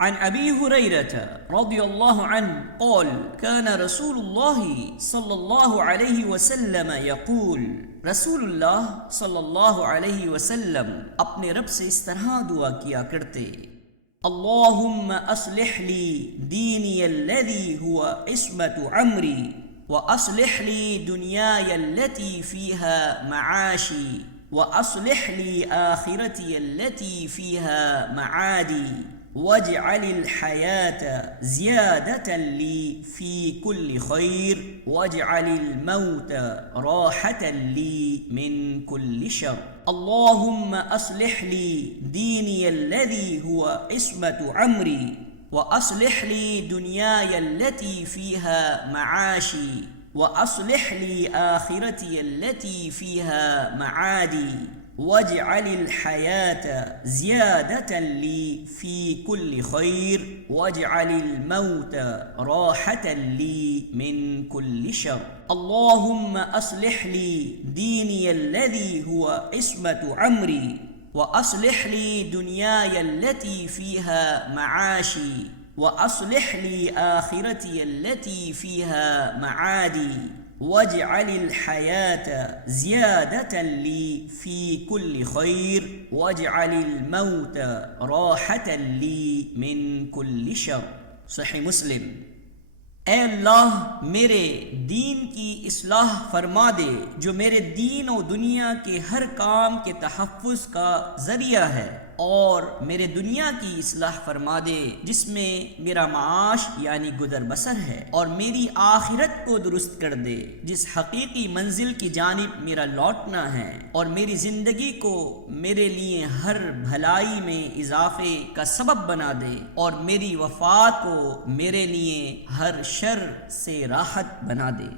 عن أبي هريرة رضي الله عنه قال كان رسول الله صلى الله عليه وسلم يقول रसूलुल्लाह सल्लल्लाहु अलैहि वसल्लम अपने रब से इस तरह दुआ किया करते अल्लाहुम्मा अस्लिह ली दीनी अल्लज़ी हुवा इस्मतु अमरी व अस्लिह ली दुनियाय अल्लती फीहा मआशी व अस्लिह ली आखिरती अल्लती फीहा मआदी वजअलिल हयात ज़ियादतन ली फ़ी कुल्लि खैर वजअलिल मौत राहतन ली मिन कुल्लि शर अल्लाहुम्मा अस्लिह ली दीनी अल्लज़ी हुवा इस्मतु अमरी व अस्लिह ली दुनियाय अल्लती फ़ीहा मआशी व अस्लिह ली आखिरती अल्लती फ़ीहा मआदी वजअलिल हयात ज़ियादतन ली फ़ी कुल्लि खैर वजअलिल मौत राहतन ली मिन कुल्लि शर अल्लाहुम्मा अस्लिह ली दीनी अल्लज़ी हुवा इस्मतु अमरी व अस्लिह ली दुनियाय अल्लती फ़ीहा मआशी व अस्लिह ली आखिरती अल्लती फ़ीहा मआदी वजअलिल हयात ज़ियादतन ली फ़ी कुल्लि खैर वजअलिल मौत राहतन ली मिन कुल्लि शर। सही मुस्लिम। ऐ अल्लाह मेरे दीन की इस्लाह फरमा दे जो मेरे दीन और दुनिया के हर काम के तहफ़्फ़ुज़ का ज़रिया है, और मेरे दुनिया की इस्लाह फरमा दे जिसमें मेरा माश यानी गुदर बसर है, और मेरी आखिरत को दुरुस्त कर दे जिस हकीकी मंजिल की जानिब मेरा लौटना है, और मेरी ज़िंदगी को मेरे लिए हर भलाई में इजाफे का सबब बना दे, और मेरी वफ़ात को मेरे लिए हर शर से राहत बना दे।